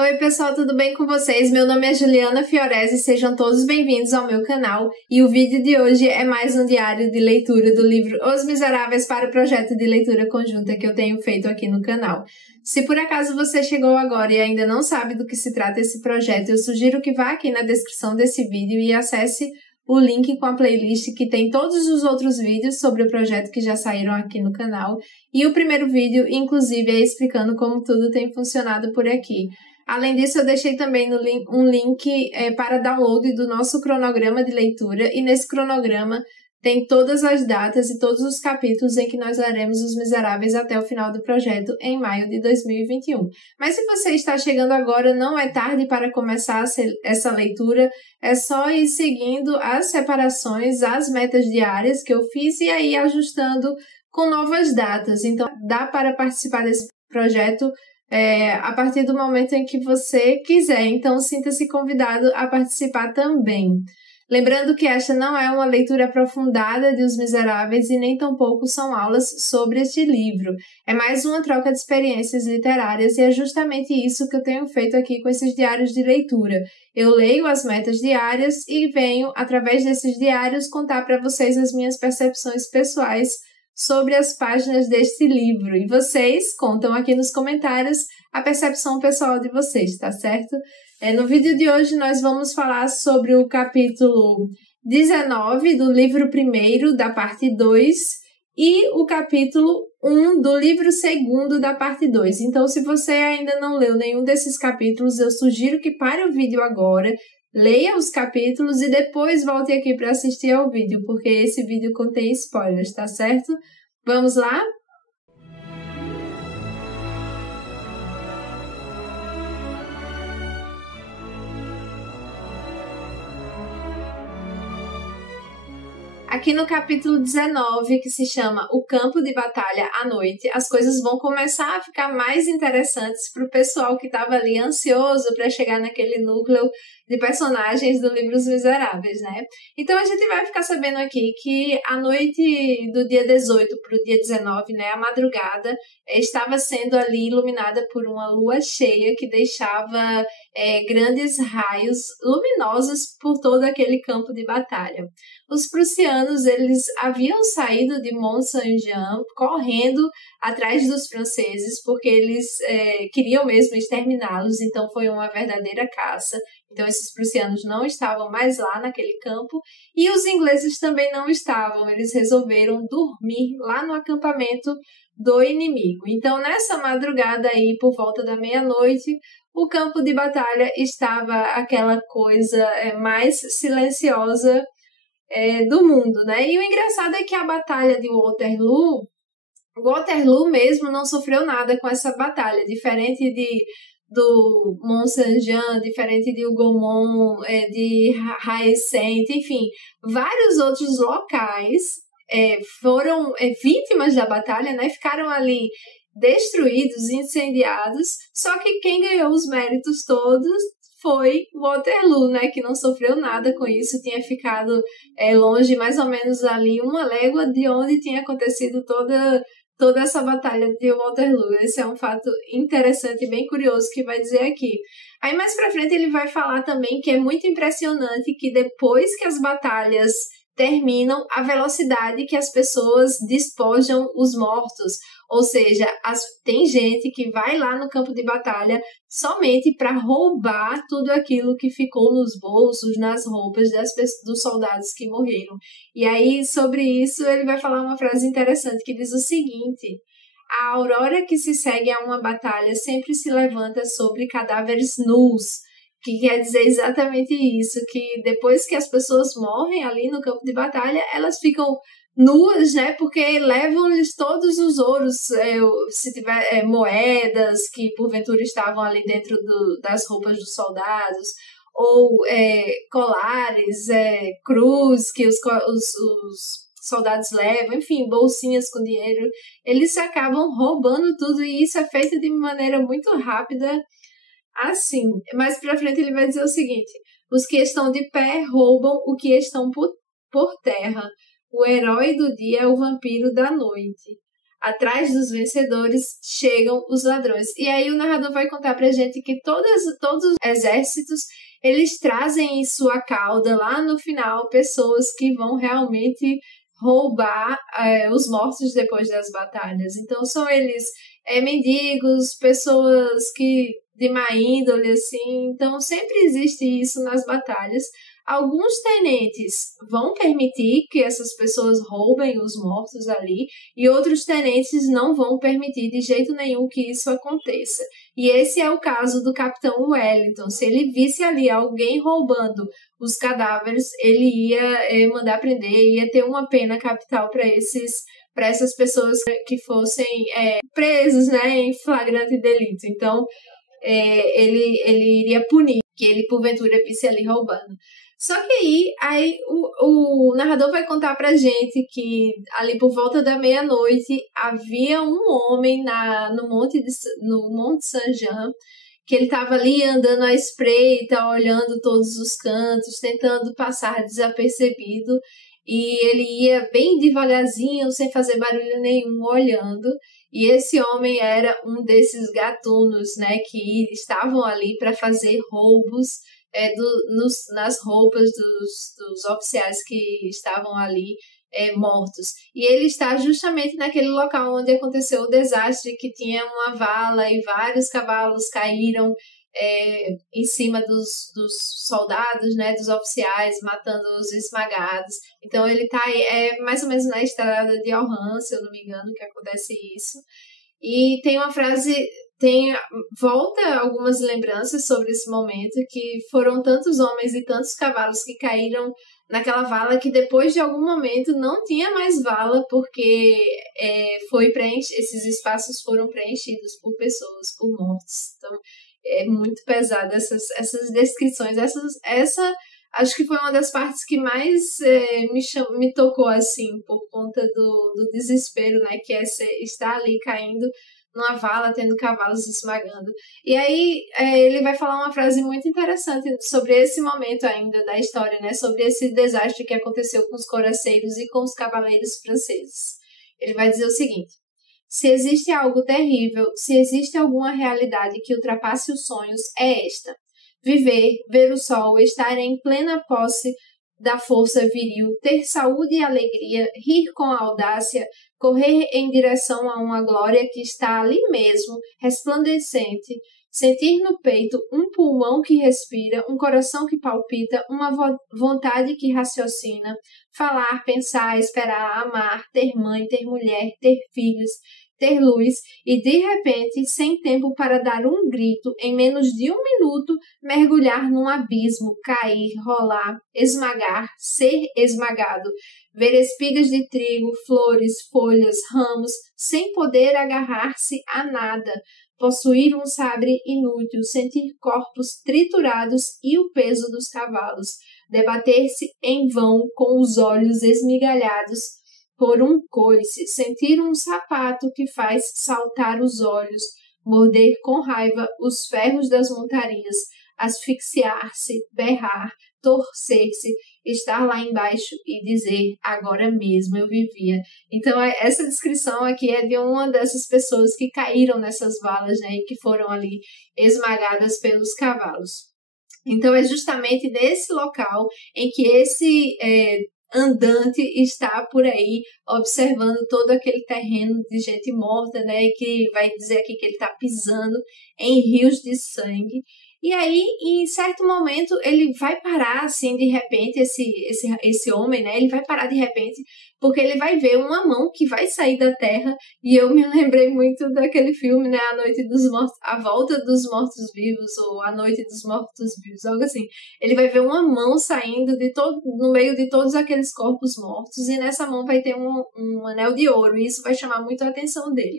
Oi pessoal, tudo bem com vocês? Meu nome é Juliana Fiorese e sejam todos bem-vindos ao meu canal. E o vídeo de hoje é mais um diário de leitura do livro Os Miseráveis para o projeto de leitura conjunta que eu tenho feito aqui no canal. Se por acaso você chegou agora e ainda não sabe do que se trata esse projeto, eu sugiro que vá aqui na descrição desse vídeo e acesse o link com a playlist que tem todos os outros vídeos sobre o projeto que já saíram aqui no canal. E o primeiro vídeo, inclusive, é explicando como tudo tem funcionado por aqui. Além disso, eu deixei também um link para download do nosso cronograma de leitura, e nesse cronograma tem todas as datas e todos os capítulos em que nós leremos Os Miseráveis até o final do projeto, em maio de 2021. Mas se você está chegando agora, não é tarde para começar essa leitura, é só ir seguindo as separações, as metas diárias que eu fiz e aí ajustando com novas datas. Então, dá para participar desse projeto a partir do momento em que você quiser, então sinta-se convidado a participar também. Lembrando que esta não é uma leitura aprofundada de Os Miseráveis e nem tampouco são aulas sobre este livro. É mais uma troca de experiências literárias e é justamente isso que eu tenho feito aqui com esses diários de leitura. Eu leio as metas diárias e venho, através desses diários, contar para vocês as minhas percepções pessoais sobre as páginas deste livro. E vocês contam aqui nos comentários a percepção pessoal de vocês, tá certo? No vídeo de hoje nós vamos falar sobre o capítulo 19 do livro 1º da parte 2 e o capítulo 1 do livro 2º da parte 2. Então, se você ainda não leu nenhum desses capítulos, eu sugiro que pare o vídeo agora, leia os capítulos e depois volte aqui para assistir ao vídeo, porque esse vídeo contém spoilers, tá certo? Vamos lá? Aqui no capítulo 19, que se chama O Campo de Batalha à Noite, as coisas vão começar a ficar mais interessantes para o pessoal que estava ali ansioso para chegar naquele núcleo de personagens do livro Os Miseráveis, né? Então a gente vai ficar sabendo aqui que a noite do dia 18 para o dia 19, né, a madrugada, estava sendo ali iluminada por uma lua cheia que deixava grandes raios luminosos por todo aquele campo de batalha. Os prussianos, eles haviam saído de Mont-Saint-Jean correndo atrás dos franceses, porque eles queriam mesmo exterminá-los, então foi uma verdadeira caça. Então esses prussianos não estavam mais lá naquele campo e os ingleses também não estavam, eles resolveram dormir lá no acampamento do inimigo. Então nessa madrugada aí, por volta da meia-noite, o campo de batalha estava aquela coisa mais silenciosa do mundo, né? E o engraçado é que a batalha de Waterloo mesmo não sofreu nada com essa batalha, diferente do Mont-Saint-Jean, diferente de Hougomont, de Haye-Saint, enfim, vários outros locais foram vítimas da batalha, né? Ficaram ali destruídos, incendiados, só que quem ganhou os méritos todos foi Waterloo, né, que não sofreu nada com isso, tinha ficado longe, mais ou menos ali, uma légua de onde tinha acontecido toda essa batalha de Waterloo. Esse é um fato interessante e bem curioso que vai dizer aqui. Aí mais pra frente ele vai falar também que é muito impressionante que depois que as batalhas terminam, a velocidade que as pessoas despojam os mortos. Ou seja, tem gente que vai lá no campo de batalha somente para roubar tudo aquilo que ficou nos bolsos, nas roupas dos soldados que morreram. E aí, sobre isso, ele vai falar uma frase interessante que diz o seguinte: a aurora que se segue a uma batalha sempre se levanta sobre cadáveres nus. Que quer dizer exatamente isso, que depois que as pessoas morrem ali no campo de batalha, elas ficam nuas, né, porque levam-lhes todos os ouros, se tiver moedas que porventura estavam ali dentro das roupas dos soldados, ou colares, cruz que os soldados levam, enfim, bolsinhas com dinheiro, eles acabam roubando tudo e isso é feito de maneira muito rápida. Assim, mais pra frente ele vai dizer o seguinte: os que estão de pé roubam o que estão por terra. O herói do dia é o vampiro da noite. atrás dos vencedores chegam os ladrões. E aí o narrador vai contar pra gente que todos os exércitos, eles trazem em sua cauda, lá no final, pessoas que vão realmente roubar os mortos depois das batalhas. Então são eles mendigos, pessoas que de má índole, assim. Então sempre existe isso nas batalhas. Alguns tenentes vão permitir que essas pessoas roubem os mortos ali, e outros tenentes não vão permitir de jeito nenhum que isso aconteça. E esse é o caso do Capitão Wellington. Se ele visse ali alguém roubando os cadáveres, ele ia mandar prender, ia ter uma pena capital para essas pessoas que fossem presos, né, em flagrante delito. Então, ele iria punir que ele porventura visse ali roubando. Só que aí o narrador vai contar pra gente que ali por volta da meia-noite havia um homem no Monte Saint-Jean, que ele estava ali andando à espreita, olhando todos os cantos, tentando passar desapercebido, e ele ia bem devagarzinho, sem fazer barulho nenhum, olhando. E esse homem era um desses gatunos, né, que estavam ali para fazer roubos nas roupas dos oficiais que estavam ali mortos. E ele está justamente naquele local onde aconteceu o desastre, que tinha uma vala e vários cavalos caíram em cima dos soldados, né, dos oficiais, matando-os esmagados. Então ele está mais ou menos na estrada de Oran, se eu não me engano, que acontece isso. E tem uma frase, volta algumas lembranças sobre esse momento, que foram tantos homens e tantos cavalos que caíram naquela vala, que depois de algum momento não tinha mais vala, porque esses espaços foram preenchidos por pessoas, por mortos. Então é muito pesado essas descrições. Essa acho que foi uma das partes que mais me tocou, assim, por conta do desespero, né, que é estar ali caindo numa vala, tendo cavalos esmagando. E aí ele vai falar uma frase muito interessante sobre esse momento ainda da história, né, sobre esse desastre que aconteceu com os coraceiros e com os cavaleiros franceses. Ele vai dizer o seguinte: se existe algo terrível, se existe alguma realidade que ultrapasse os sonhos, é esta: viver, ver o sol, estar em plena posse da força viril, ter saúde e alegria, rir com audácia, correr em direção a uma glória que está ali mesmo, resplandecente, sentir no peito um pulmão que respira, um coração que palpita, uma vontade que raciocina, falar, pensar, esperar, amar, ter mãe, ter mulher, ter filhos, ter luz, e de repente, sem tempo para dar um grito, em menos de 1 minuto, mergulhar num abismo, cair, rolar, esmagar, ser esmagado, ver espigas de trigo, flores, folhas, ramos, sem poder agarrar-se a nada, possuir um sabre inútil, sentir corpos triturados e o peso dos cavalos, debater-se em vão com os olhos esmigalhados por um coice, sentir um sapato que faz saltar os olhos, morder com raiva os ferros das montarias, asfixiar-se, berrar, torcer-se, estar lá embaixo e dizer: agora mesmo eu vivia. Então essa descrição aqui é de uma dessas pessoas que caíram nessas valas, né, e que foram ali esmagadas pelos cavalos. Então é justamente nesse local em que esse andante está por aí observando todo aquele terreno de gente morta, né, e que vai dizer aqui que ele está pisando em rios de sangue. E aí, em certo momento, ele vai parar, assim, de repente, esse homem, né, ele vai parar de repente, porque ele vai ver uma mão que vai sair da terra, e eu me lembrei muito daquele filme, né, A Volta dos Mortos-Vivos, ou A Noite dos Mortos-Vivos, algo assim. Ele vai ver uma mão saindo no meio de todos aqueles corpos mortos, e nessa mão vai ter um anel de ouro, e isso vai chamar muito a atenção dele.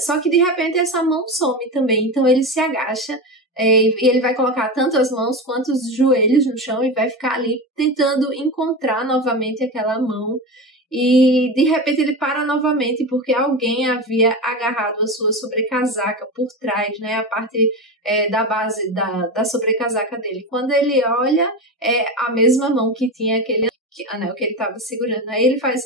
Só que, de repente, essa mão some também, então ele se agacha, e ele vai colocar tanto as mãos quanto os joelhos no chão e vai ficar ali tentando encontrar novamente aquela mão. E de repente ele para novamente porque alguém havia agarrado a sua sobrecasaca por trás, né, a parte da base da sobrecasaca dele. Quando ele olha, é a mesma mão que tinha aquele anel que ele estava segurando. Aí ele faz: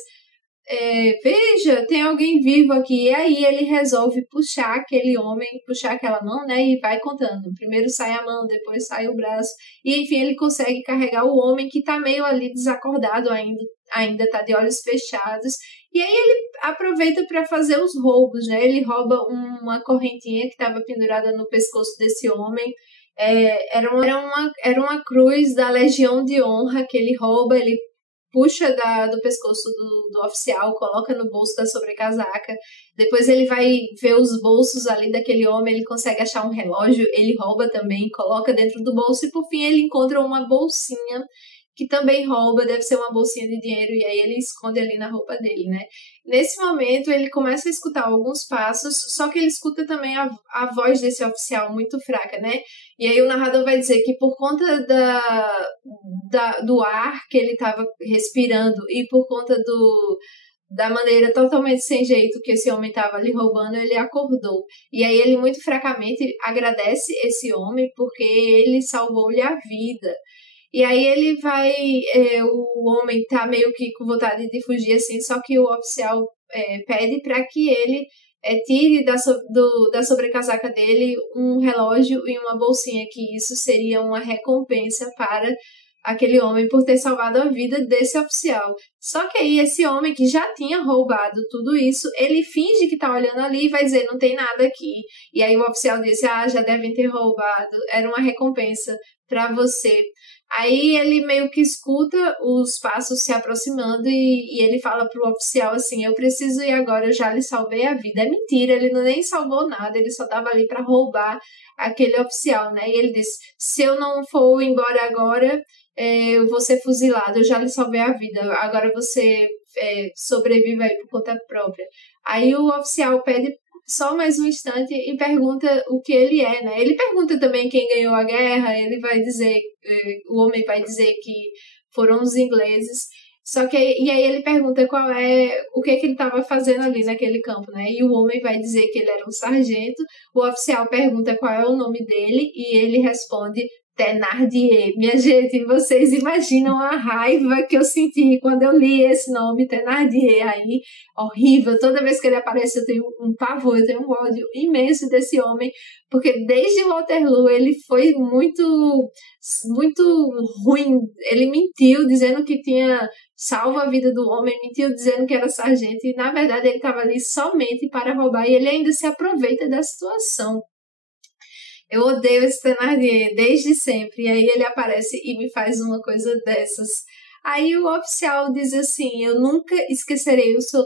veja, tem alguém vivo aqui. E aí ele resolve puxar aquele homem, puxar aquela mão, né? E vai contando. Primeiro sai a mão, depois sai o braço. E enfim, ele consegue carregar o homem que tá meio ali desacordado ainda tá de olhos fechados. E aí ele aproveita para fazer os roubos, né? Ele rouba uma correntinha que estava pendurada no pescoço desse homem. Era uma cruz da Legião de Honra que ele rouba, ele puxa do pescoço do oficial, coloca no bolso da sobrecasaca. Depois ele vai ver os bolsos ali daquele homem, ele consegue achar um relógio, ele rouba também, coloca dentro do bolso e por fim ele encontra uma bolsinha que também rouba, deve ser uma bolsinha de dinheiro, e aí ele esconde ali na roupa dele, né? Nesse momento, ele começa a escutar alguns passos, só que ele escuta também a voz desse oficial muito fraca, né? E aí o narrador vai dizer que por conta do ar que ele estava respirando e por conta da maneira totalmente sem jeito que esse homem estava ali roubando, ele acordou. E aí ele muito fracamente agradece esse homem porque ele salvou-lhe a vida. E aí ele vai, o homem tá meio que com vontade de fugir assim, só que o oficial pede para que ele tire da sobrecasaca dele um relógio e uma bolsinha, que isso seria uma recompensa para aquele homem por ter salvado a vida desse oficial. Só que aí esse homem que já tinha roubado tudo isso, ele finge que tá olhando ali e vai dizer, não tem nada aqui. E aí o oficial disse, já devem ter roubado, era uma recompensa para você. Aí ele meio que escuta os passos se aproximando e ele fala pro oficial assim, eu preciso ir agora, eu já lhe salvei a vida. É mentira, ele não nem salvou nada, ele só tava ali para roubar aquele oficial, né? E ele diz, se eu não for embora agora, eu vou ser fuzilado, eu já lhe salvei a vida, agora você sobrevive aí por conta própria. Aí o oficial pede só mais um instante e pergunta o que ele é, né? Ele pergunta também quem ganhou a guerra, ele vai dizer, o homem vai dizer que foram os ingleses, e aí ele pergunta o que ele estava fazendo ali naquele campo, né? E o homem vai dizer que ele era um sargento, o oficial pergunta qual é o nome dele e ele responde Thénardier. Minha gente, vocês imaginam a raiva que eu senti quando eu li esse nome, Thénardier, aí, horrível. Toda vez que ele aparece eu tenho um pavor, eu tenho um ódio imenso desse homem, porque desde Waterloo ele foi muito, muito ruim. Ele mentiu dizendo que tinha salvo a vida do homem, mentiu dizendo que era sargento, e na verdade ele estava ali somente para roubar, e ele ainda se aproveita da situação. Eu odeio esse Thénardier desde sempre. E aí ele aparece e me faz uma coisa dessas. Aí o oficial diz assim, eu nunca esquecerei o seu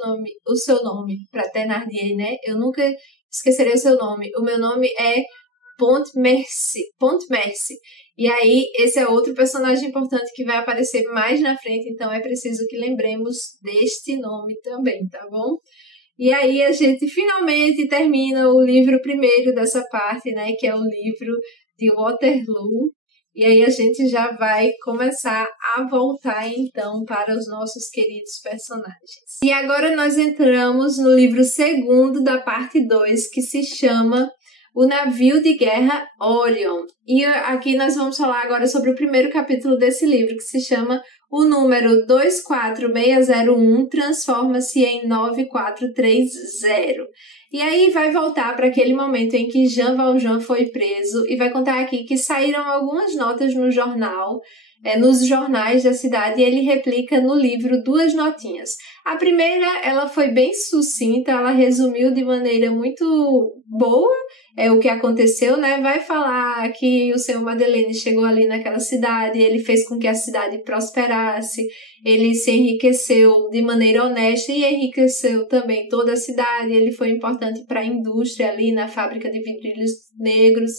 nome para Thénardier, né? Eu nunca esquecerei o seu nome. O meu nome é Pontmercy. E aí esse é outro personagem importante que vai aparecer mais na frente, então é preciso que lembremos deste nome também, tá bom? E aí a gente finalmente termina o livro primeiro dessa parte, né, que é o livro de Waterloo. E aí a gente já vai começar a voltar então para os nossos queridos personagens. E agora nós entramos no livro segundo da parte 2, que se chama O Navio de Guerra Orion. E aqui nós vamos falar agora sobre o primeiro capítulo desse livro, que se chama O número 24601 transforma-se em 9430. E aí vai voltar para aquele momento em que Jean Valjean foi preso e vai contar aqui que saíram algumas notas no jornal, nos jornais da cidade, e ele replica no livro 2 notinhas. A primeira, ela foi bem sucinta, ela resumiu de maneira muito boa o que aconteceu, né? Vai falar que o senhor Madeleine chegou ali naquela cidade, ele fez com que a cidade prosperasse, ele se enriqueceu de maneira honesta e enriqueceu também toda a cidade, ele foi importante para a indústria ali na fábrica de vidrilhos negros.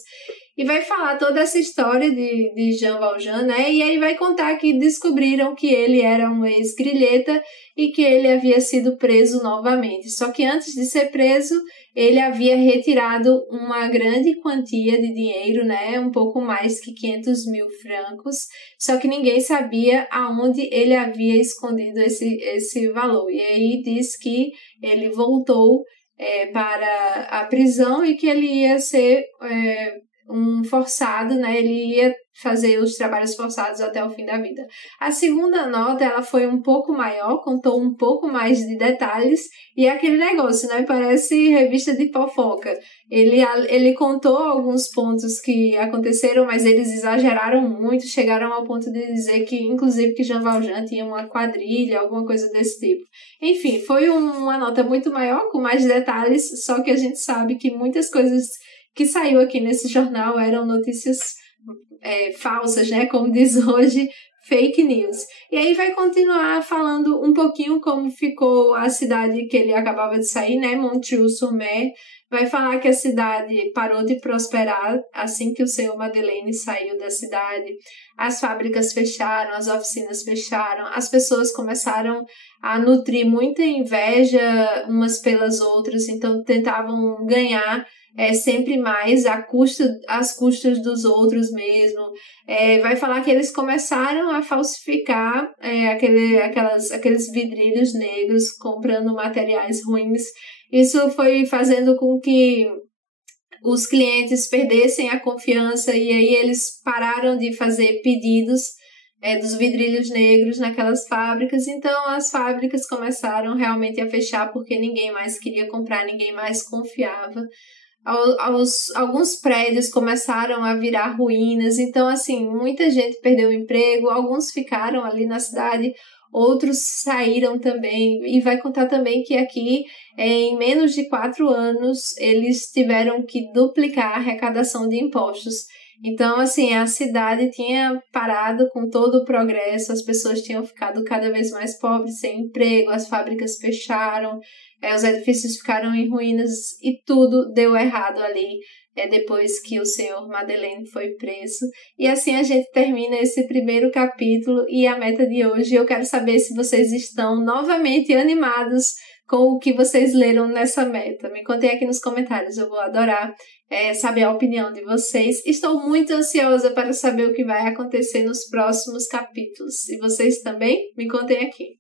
E vai falar toda essa história de Jean Valjean, né? E aí vai contar que descobriram que ele era um ex-grilheta e que ele havia sido preso novamente. Só que antes de ser preso, ele havia retirado uma grande quantia de dinheiro, né? Um pouco mais que 500 mil francos. Só que ninguém sabia aonde ele havia escondido esse valor. E aí diz que ele voltou para a prisão e que ele ia ser... um forçado, né? Ele ia fazer os trabalhos forçados até o fim da vida. A segunda nota, ela foi um pouco maior, contou um pouco mais de detalhes, e é aquele negócio, né? Parece revista de fofoca. Ele contou alguns pontos que aconteceram, mas eles exageraram muito, chegaram ao ponto de dizer que, inclusive, que Jean Valjean tinha uma quadrilha, alguma coisa desse tipo. Enfim, foi uma nota muito maior, com mais detalhes, só que a gente sabe que muitas coisas que saiu aqui nesse jornal eram notícias falsas, né? Como diz hoje, fake news. E aí vai continuar falando um pouquinho como ficou a cidade que ele acabava de sair, né? Montreuil-sur-Mer. Vai falar que a cidade parou de prosperar assim que o senhor Madeleine saiu da cidade. As fábricas fecharam, as oficinas fecharam, as pessoas começaram a nutrir muita inveja umas pelas outras, então tentavam ganhar sempre mais às custas dos outros mesmo. Vai falar que eles começaram a falsificar aqueles vidrilhos negros, comprando materiais ruins. Isso foi fazendo com que os clientes perdessem a confiança e aí eles pararam de fazer pedidos dos vidrilhos negros naquelas fábricas. Então as fábricas começaram realmente a fechar porque ninguém mais queria comprar, ninguém mais confiava. Alguns prédios começaram a virar ruínas, então assim, muita gente perdeu o emprego, alguns ficaram ali na cidade, outros saíram também, e vai contar também que aqui, em menos de 4 anos, eles tiveram que duplicar a arrecadação de impostos. Então, assim, a cidade tinha parado com todo o progresso, as pessoas tinham ficado cada vez mais pobres, sem emprego, as fábricas fecharam, os edifícios ficaram em ruínas e tudo deu errado ali, depois que o senhor Madeleine foi preso. E assim a gente termina esse primeiro capítulo e a meta de hoje. Eu quero saber se vocês estão novamente animados com o que vocês leram nessa meta. Me contem aqui nos comentários, eu vou adorar saber a opinião de vocês. Estou muito ansiosa para saber o que vai acontecer nos próximos capítulos. E vocês também? Me contem aqui.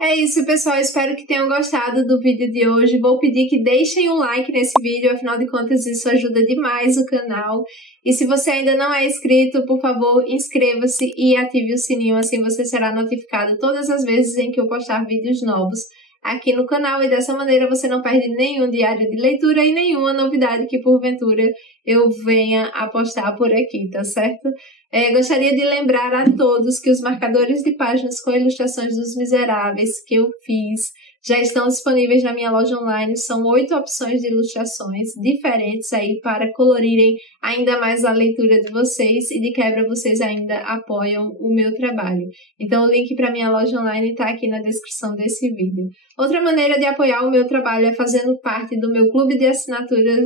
É isso, pessoal. Espero que tenham gostado do vídeo de hoje. Vou pedir que deixem um like nesse vídeo, afinal de contas isso ajuda demais o canal. E se você ainda não é inscrito, por favor, inscreva-se e ative o sininho, assim você será notificado todas as vezes em que eu postar vídeos novos aqui no canal. E dessa maneira você não perde nenhum diário de leitura e nenhuma novidade que porventura eu venha a postar por aqui, tá certo? Gostaria de lembrar a todos que os marcadores de páginas com ilustrações dos Miseráveis que eu fiz já estão disponíveis na minha loja online. São 8 opções de ilustrações diferentes aí para colorirem ainda mais a leitura de vocês e de quebra vocês ainda apoiam o meu trabalho. Então o link para minha loja online está aqui na descrição desse vídeo. Outra maneira de apoiar o meu trabalho é fazendo parte do meu clube de assinatura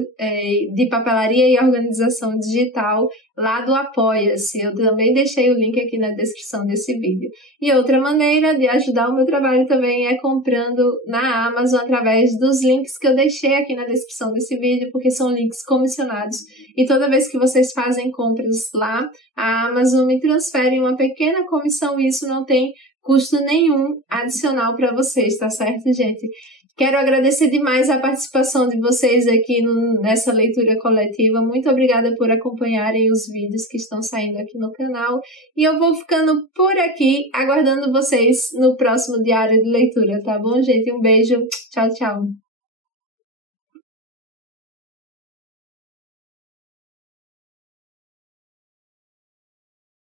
de papelaria e organização digital lá do Apoia-se. Eu também deixei o link aqui na descrição desse vídeo. E outra maneira de ajudar o meu trabalho também é comprando na Amazon através dos links que eu deixei aqui na descrição desse vídeo, porque são links comissionados. E toda vez que vocês fazem compras lá, a Amazon me transfere uma pequena comissão e isso não tem custo nenhum adicional para vocês, tá certo, gente? Quero agradecer demais a participação de vocês aqui nessa leitura coletiva. Muito obrigada por acompanharem os vídeos que estão saindo aqui no canal. E eu vou ficando por aqui, aguardando vocês no próximo diário de leitura, tá bom, gente? Um beijo. Tchau, tchau.